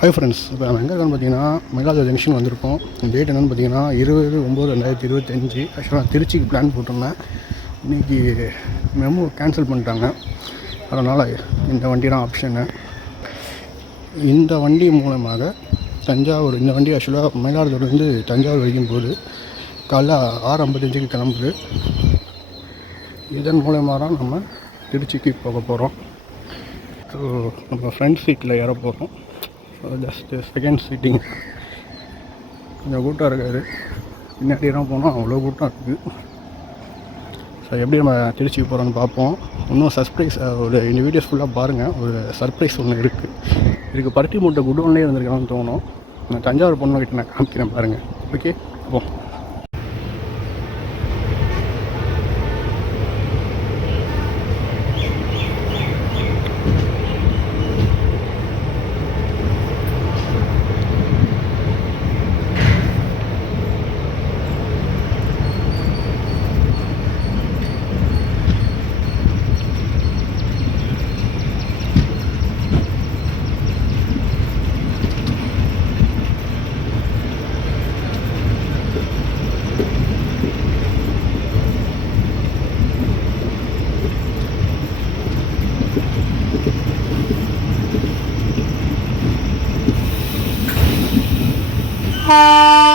Hi friends இப்போ நம்ம எங்கே இருக்கோம்னு பார்த்தீங்கன்னா மயிலாடுதுறை ஜங்ஷன் வந்திருக்கோம். டேட் என்னென்னு பார்த்தீங்கன்னா இருபது ஒம்பது ரெண்டாயிரத்தி இருபத்தஞ்சி. ஆக்சுவலாக நான் திருச்சிக்கு பிளான் போட்டிருந்தேன். இன்றைக்கி மெமோ கேன்சல் பண்ணிட்டாங்க. அதனால் இந்த வண்டி தான் ஆப்ஷனு இந்த வண்டி மூலமாக தஞ்சாவூர் இந்த வண்டி ஆக்சுவலாக மயிலாடுதுறைலேருந்து தஞ்சாவூர் வரைக்கும் போகுது. காலைல ஆறு ஐம்பத்தஞ்சுக்கு கிளம்புது. இதன் மூலமாக தான் நம்ம திருச்சிக்கு போக போகிறோம் ஸோ நம்ம ஃப்ரண்ட் சீட்டில் ஏற போகிறோம் ஜஸ்ட்டு செகண்ட் சீட்டிங் கொஞ்சம் கூட்டம் இருக்காது. பின்னாடியெல்லாம் போனால் அவ்வளோ கூட்டம் இருக்குது ஸோ எப்படி நம்ம திருச்சி போகிறோன்னு பார்ப்போம். இன்னும் சர்ப்ரைஸ் ஒரு இந்த வீடியோஸ் ஃபுல்லாக பாருங்கள் ஒரு சர்ப்ரைஸ் ஒன்று இருக்குது இதுக்கு பருத்தி மூட்டை குடோன்லேயே இருந்திருக்கலாம்னு தோணும். நான் தஞ்சாவூர் பொண்ணுகிட்ட நான் காமிக்கிறேன் பாருங்கள் ஓகே போ. Ha!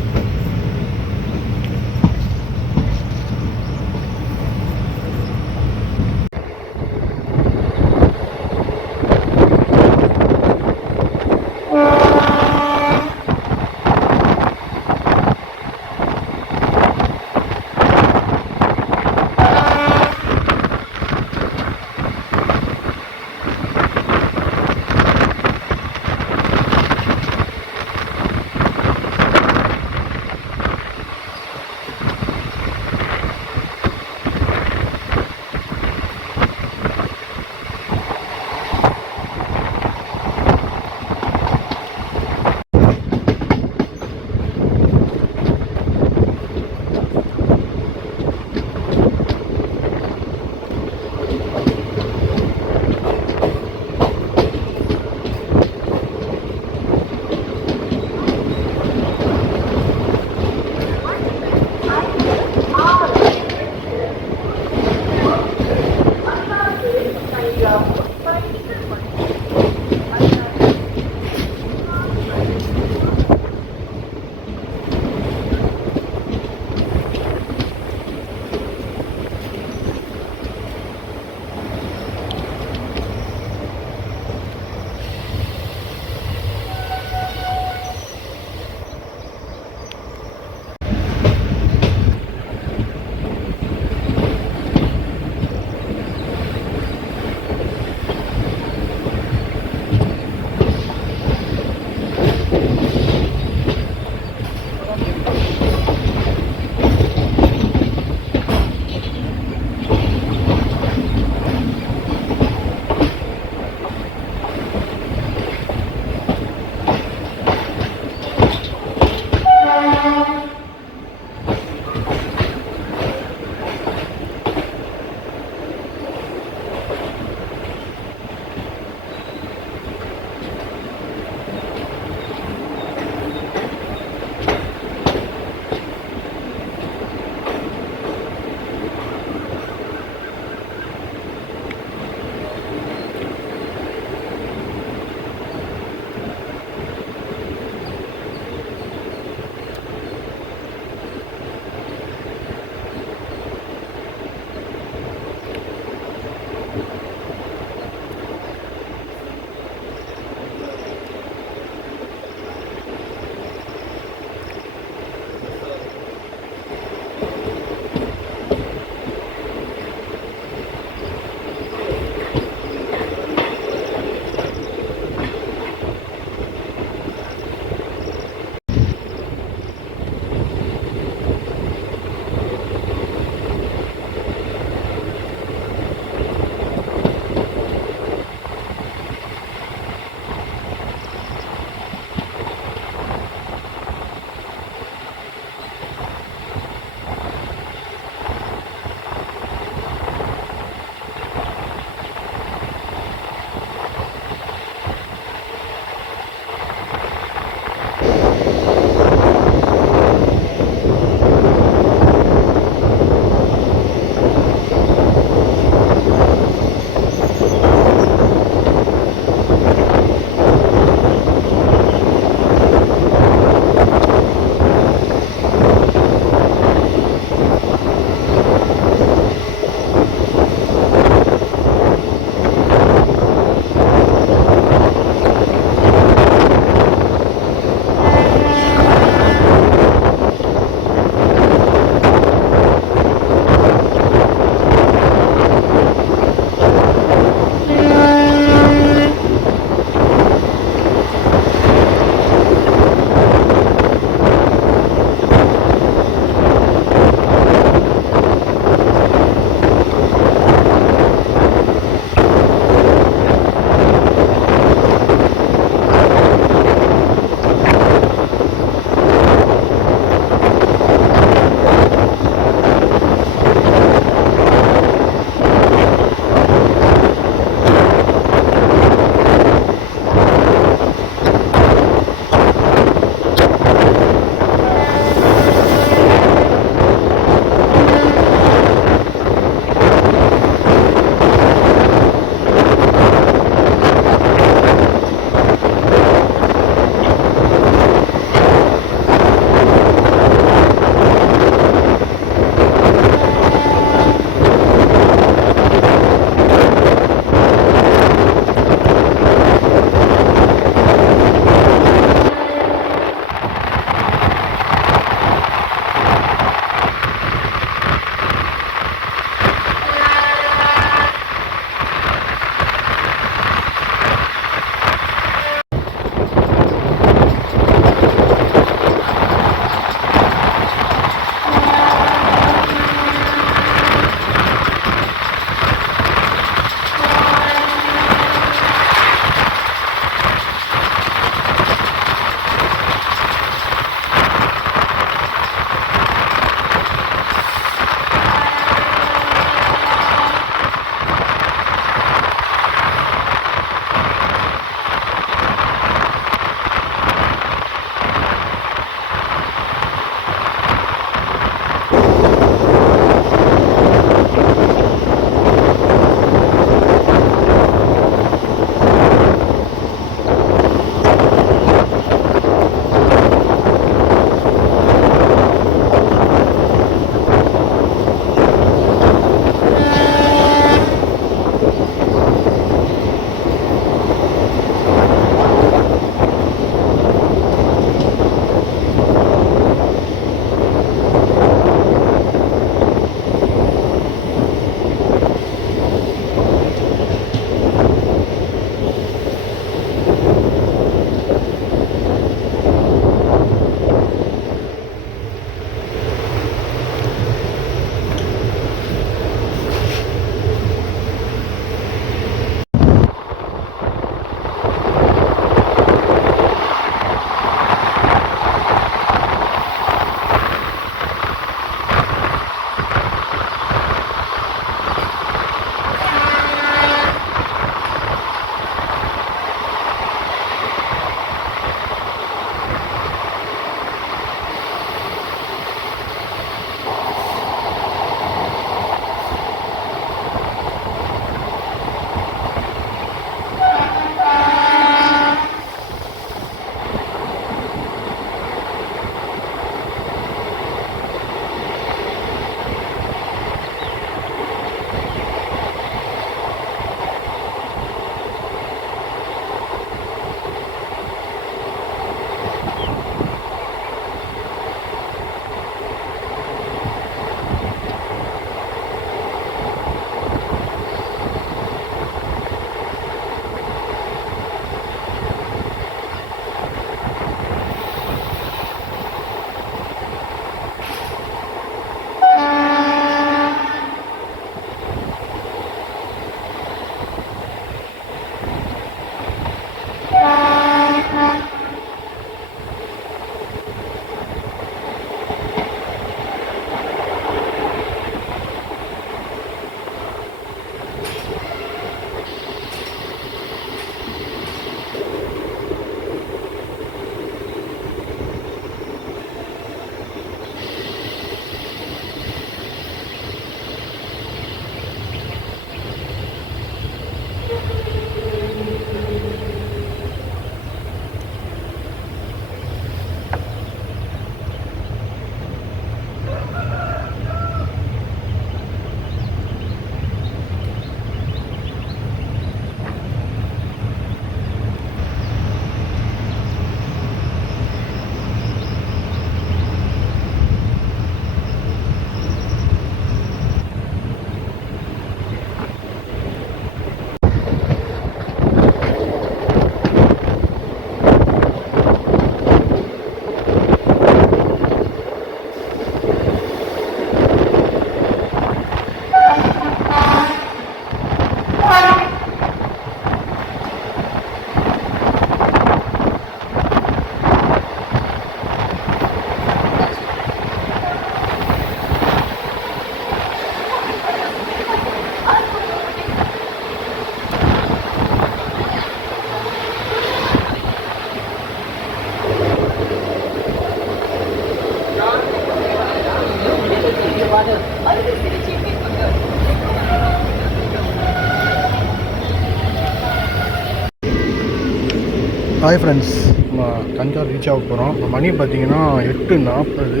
ஹாய் ஃப்ரெண்ட்ஸ் நம்ம தஞ்சாவூர் ரீச் ஆக போகிறோம் இப்போ மணி பார்த்தீங்கன்னா எட்டு நாற்பது.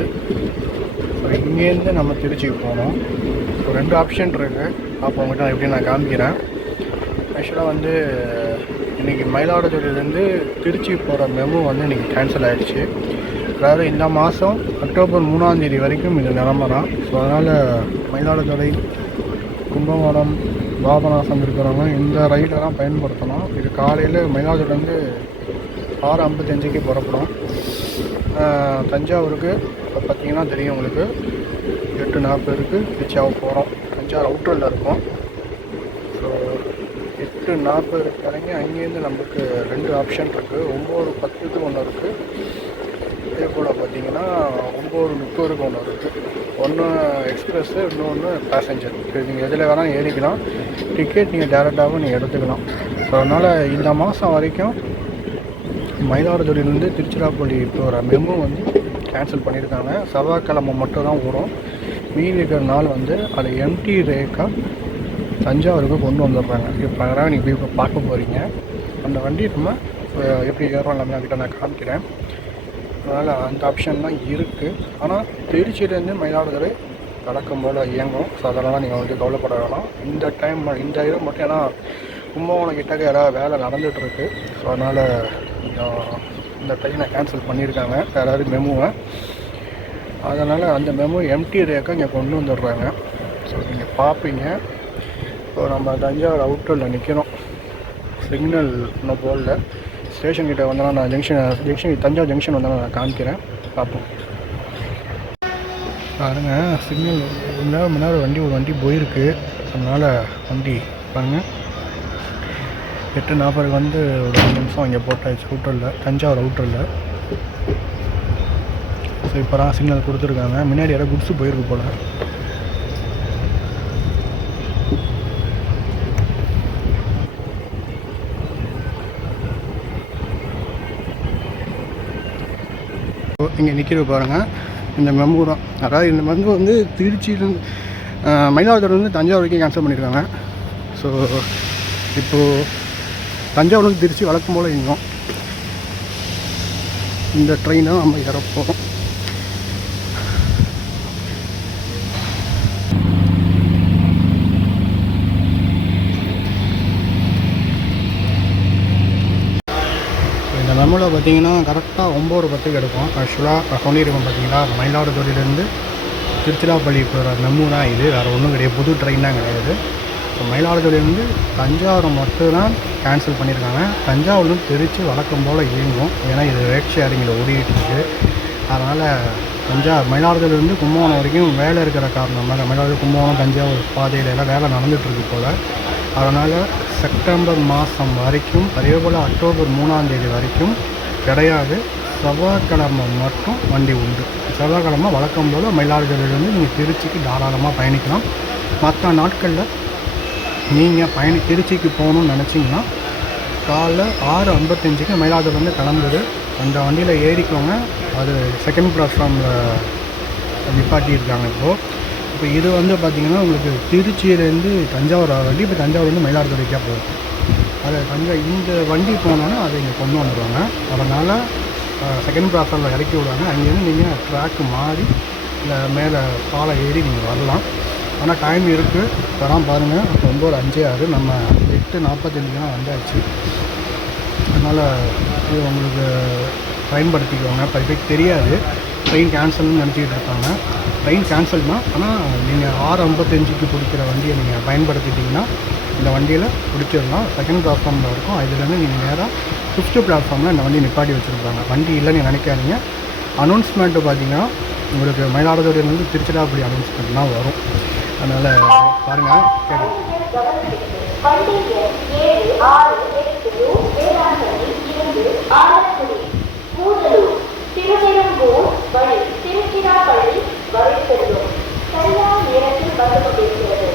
ஸோ இங்கேருந்து நம்ம திருச்சிக்கு போகணும். ஸோ ரெண்டு ஆப்ஷன் இருக்குது அப்போ உங்கள்கிட்ட எப்படி நான் காமிக்கிறேன். ஆக்சுவலாக வந்து இன்றைக்கி மயிலாடுதுறையிலேருந்து திருச்சி போகிற மெமு வந்து இன்றைக்கி கேன்சல் ஆகிடுச்சு அதாவது இந்த மாதம் அக்டோபர் மூணாந்தேதி வரைக்கும் இது நிலமை தான் ஸோ அதனால் மயிலாடுதுறை கும்பகோணம் பாபநாசம் இருக்கிறவங்க இந்த ரயிலெல்லாம் பயன்படுத்தணும். இது காலையில் மயிலாடுதுறைலேருந்து ஆறு ஐம்பத்தஞ்சுக்கு புறப்படும். தஞ்சாவூருக்கு இப்போ பார்த்தீங்கன்னா தெரியும் உங்களுக்கு. எட்டு நாற்பதுக்கு ரீச் போகிறோம் தஞ்சாவூர் அவுட்டரில் இருக்கும். ஸோ எட்டு நாற்பது இறங்கி அங்கேருந்து நமக்கு ரெண்டு ஆப்ஷன் இருக்குது ஒம்பது பத்துக்கு ஒன்று இருக்குது இதே போல் பார்த்தீங்கன்னா ஒம்பது முப்பதுக்கு ஒன்று இருக்குது ஒன்று எக்ஸ்ப்ரெஸ்ஸு இன்னொன்று பேசஞ்சர் இருக்குது. நீங்கள் எதில் வேணால் ஏறிக்கலாம். டிக்கெட் நீங்கள் டேரெக்டாகவும் நீங்கள் எடுத்துக்கலாம். ஸோ அதனால் இந்த மாதம் வரைக்கும் மயிலாடுதுறையிலேருந்து திருச்சிராப்பள்ளி போகிற மெமோ வந்து கேன்சல் பண்ணியிருக்காங்க செவ்வாய்க்கிழமை மட்டும் தான் வரும். மீதி இருக்கிற நாள் வந்து அதை எம்டி ரேக்கா தஞ்சாவூருக்கு கொண்டு வந்துடுறாங்க. இப்போ நீங்கள் இப்போ பார்க்க போகிறீங்க அந்த வண்டி நம்ம எப்படி ஏறோம் எல்லாமே அவங்ககிட்ட நான் காமிக்கிறேன். அதனால் அந்த ஆப்ஷன் தான் இருக்குது ஆனால் திருச்சியிலேருந்து மயிலாடுதுறை வழக்கம் போல் இயங்கும். ஸோ அதெல்லாம் நீங்கள் வந்து கவலைப்பட வேணாம். இந்த டைம் இந்த இது மட்டும் ஏன்னா கும்பகோணம் கிட்டக்க யாராவது வேலை நடந்துகிட்ருக்கு ஸோ அதனால் கொஞ்சம் இந்த ட்ரெயினை கேன்சல் பண்ணியிருக்காங்க. யாராவது மெமுவை அதனால் அந்த மெமு எம்டி ரேக்கை இங்கே கொண்டு வந்துடுறாங்க. ஸோ நீங்கள் பார்ப்பீங்க இப்போ நம்ம தஞ்சாவூர் அவுட்டரில் நிற்கிறோம் சிக்னல் இன்னும் போடல. ஸ்டேஷன் கிட்டே வந்தோன்னா நான் ஜங்ஷன் ஜங்ஷன் தஞ்சாவூர் ஜங்ஷன் வந்தோன்னா நான் காமிக்கிறேன். பார்ப்போம் பாருங்க சிக்னல் ஒரு நேரம் மணி நேரம் வண்டி ஒரு வண்டி போயிருக்கு. அதனால் வண்டி பாருங்கள் எட்டு நாற்பதுக்கு வந்து ஒரு ரெண்டு நிமிஷம் இங்கே போட்டாச்சு அவுட்டரில் தஞ்சாவூர் அவுட்டரில் ஸோ இப்போ தான் சிக்னல் கொடுத்துருக்காங்க. முன்னாடி யாரோ குட்ஸு போயிருக்கு போல். இங்கே நிற்கிறது பாருங்கள் இந்த மெம்பு தான் அதாவது இந்த மெம்பு வந்து திருச்சியிலேருந்து மயிலாடுதுறையிலேருந்து தஞ்சாவூர் வரைக்கும் கேன்சல் பண்ணியிருக்காங்க ஸோ இப்போது தஞ்சாவூர்லேருந்து திருச்சி வழக்கம் போல் இயங்கும் இந்த ட்ரெயினை நம்ம இறப்போம் இந்த மெமோவில் பார்த்தீங்கன்னா கரெக்டாக ஒம்பது பத்துக்கு எடுக்கும் ஆக்சுவலாக சொல்லியிருக்கோம் பார்த்தீங்களா? மயிலாடுதுறையிலேருந்து திருச்சிராப்பள்ளி போகிற மெமு தான் இது. வேறு ஒன்றும் கிடையாது. புது ட்ரெயின் தான் கிடையாது. ஸோ மயிலாடுதுறையிலேருந்து தஞ்சாவூரை மட்டும் தான் கேன்சல் பண்ணியிருக்காங்க. தஞ்சாவூர்லேருந்து திருச்சி வழக்கம் போல் இயங்கும். ஏன்னா இது ரேட் ஷேரிங்கில் ஓடிட்டு இருக்குது அதனால் தஞ்சா மயிலாடுதுறையிலேருந்து கும்பகோணம் வரைக்கும் வேலை இருக்கிற காரணமாக மயிலாடுதுறை கும்பகோணம் தஞ்சாவூர் பாதையில் எல்லாம் வேலை நடந்துகிட்ருக்கு போல். அதனால் செப்டம்பர் மாதம் வரைக்கும் அதே போல் அக்டோபர் மூணாம் தேதி வரைக்கும் கிடையாது. செவ்வாய்க்கிழமை மட்டும் வண்டி உண்டு. செவ்வாய்க்கிழமை வழக்கம் போல் மயிலாடுதுறையிலேருந்து நீங்கள் திருச்சிக்கு தாராளமாக பயணிக்கலாம். மற்ற நாட்களில் நீங்கள் பயணி திருச்சிக்கு போகணும்னு நினச்சிங்கன்னா காலைல ஆறு ஐம்பத்தஞ்சுக்கு மயிலாடுதுறையிலேருந்து கிளம்புது அந்த வண்டியில் ஏறிக்கோங்க. அது செகண்ட் பிளாட்ஃபார்மில் நிப்பாட்டியிருக்காங்க இப்போது இப்போ இது வந்து பார்த்திங்கன்னா உங்களுக்கு திருச்சியிலேருந்து தஞ்சாவூர் வண்டி இப்போ தஞ்சாவூர்லேருந்து மயிலாடுதுறைக்காக போகும். அதை அங்கே இந்த வண்டி போனோன்னா அதை இங்கே கொண்டு வந்துடுவாங்க. அதனால் செகண்ட் ப்ராசரில் இறக்கி விடுவாங்க. அங்கேருந்து நீங்கள் ட்ராக்கு மாறி இந்த மேலே பாலை ஏறி நீங்கள் வரலாம். ஆனால் டைம் இருக்குது இப்போலாம் பாருங்கள் இப்போ ஒம்பது அஞ்சே ஆறு நம்ம எட்டு நாற்பத்தஞ்சு தான் வந்தாச்சு. அதனால் இது உங்களுக்கு பயன்படுத்திக்கோங்க. பல தெரியாது. ட்ரெயின் கேன்சல்னு நினச்சிக்கிட்டு இருப்பாங்க ட்ரெயின் கேன்சல் தான் ஆனால் நீங்கள் ஆறு ஐம்பத்தஞ்சுக்கு பிடிக்கிற வண்டியை நீங்கள் பயன்படுத்திட்டிங்கன்னா இந்த வண்டியில் பிடிச்சிடலாம் செகண்ட் பிளாட்ஃபார்மில் இருக்கும் இதுலேருந்து நீங்கள் நேராக ஃபிஃப்த்து பிளாட்ஃபார்மில் இந்த வண்டி நிப்பாட்டி வச்சுருக்காங்க வண்டி இல்லைன்னு நினைக்காதீங்க அனௌன்ஸ்மெண்ட்டு பார்த்தீங்கன்னா உங்களுக்கு மயிலாடுதுறையிலேருந்து திருச்சிராப்பள்ளி அனௌன்ஸ்மெண்ட்லாம் வரும் அதனால் பாருங்கள் கேட்குறேன் வழி திருச்சிராப்பள்ளி வரை செல்லும் சரியான நேரத்தில் வந்து கொண்டிருக்கிறது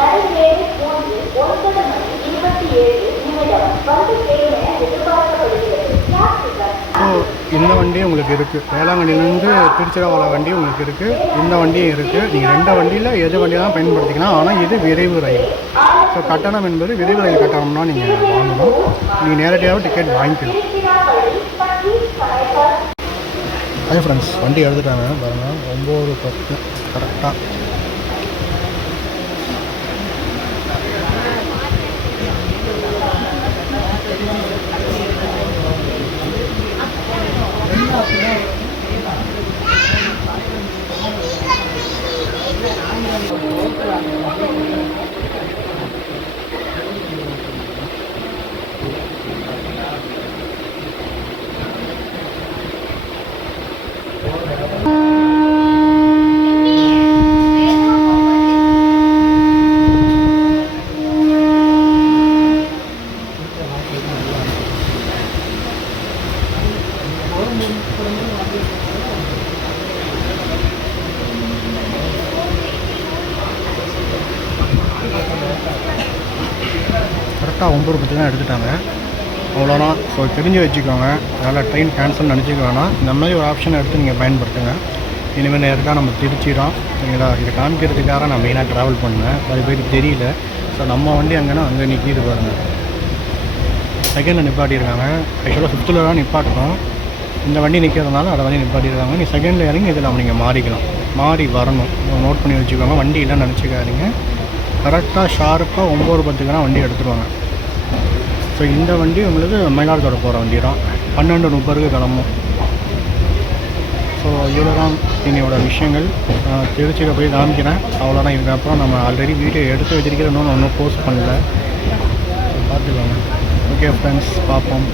அந்த வண்டி நடைமேடு மூன்று ஒன்பது மணி இருபத்தி ஏழு நிமிடம். வந்து சேர எதிர்பார்க்கப்படுகிறது. யாத்திரிகள் ஸோ இந்த வண்டியும் உங்களுக்கு இருக்குது வேளாங்கண்ணிலேருந்து திருச்சிராவள வண்டி உங்களுக்கு இருக்குது இந்த வண்டியும் இருக்குது நீங்கள் ரெண்டு வண்டியில் எது வண்டியெல்லாம் பயன்படுத்திக்கலாம். ஆனால் இது விரைவு ரயில். ஸோ கட்டணம் என்பது விரைவு ரயில் கட்டணம்னா நீங்கள் வாங்கணும். நீங்கள் நேரடியாகவே டிக்கெட் வாங்கிக்கலாம். அதே ஃப்ரெண்ட்ஸ் வண்டி எடுத்துட்டாங்க. பாருங்கள் ஒம்பது பத்து. கரெக்டாக Yeah. எடுத்துட்டாங்க. அவ்வளோதான் ஸோ தெரிஞ்சு வச்சுக்கோங்க. அதனால் ட்ரெயின் கேன்சல் நினச்சிக்க வேணாம். இந்த மாதிரி ஒரு ஆப்ஷன் எடுத்து நீங்கள் பயன்படுத்துங்க. இனிமேல் நேரடியாக நம்ம திருச்சி தான் சரிங்களா? இதை காமிக்கிறதுக்காக நான் மெயினாக ட்ராவல் பண்ணேன். அது பேருக்கு தெரியல. ஸோ நம்ம வண்டி அங்கேனா அங்கே நிற்கிது பாருங்கள் செகண்டில் நிப்பாட்டியிருக்காங்க. ஆக்சுவலாக ஃபிஃப்த்தில் தான் நிப்பாட்டணும் இந்த வண்டி நிற்கிறதுனால அதை வண்டி நிப்பாட்டியிருக்காங்க. நீ செகண்டில் இறங்கி இதில் நீங்கள் மாறிக்கலாம். மாறி வரணும். நோட் பண்ணி வச்சுக்கோங்க. வண்டி இல்லைன்னு நினச்சிக்காதீங்க. கரெக்டாக ஷார்ப்பாக ஒம்பது பத்துக்குலாம் வண்டி எடுத்துருவாங்க. ஸோ இந்த வண்டி உங்களுக்கு மயிலாடுதுறை போகிற வண்டி தான் பன்னெண்டு முப்பதுக்கு கிளம்பும். ஸோ இவ்வளோ தான் என்னோட விஷயங்கள். நான் திருச்சியில் போய் காமிக்கிறேன். அவ்வளோதான் இதுக்கப்புறம் நம்ம ஆல்ரெடி வீடியோ எடுத்து வச்சிருக்கிறோன்னு ஒன்றும் போஸ்ட் பண்ணல. பார்த்துக்கோங்க. ஓகே ஃப்ரெண்ட்ஸ் பார்ப்போம்.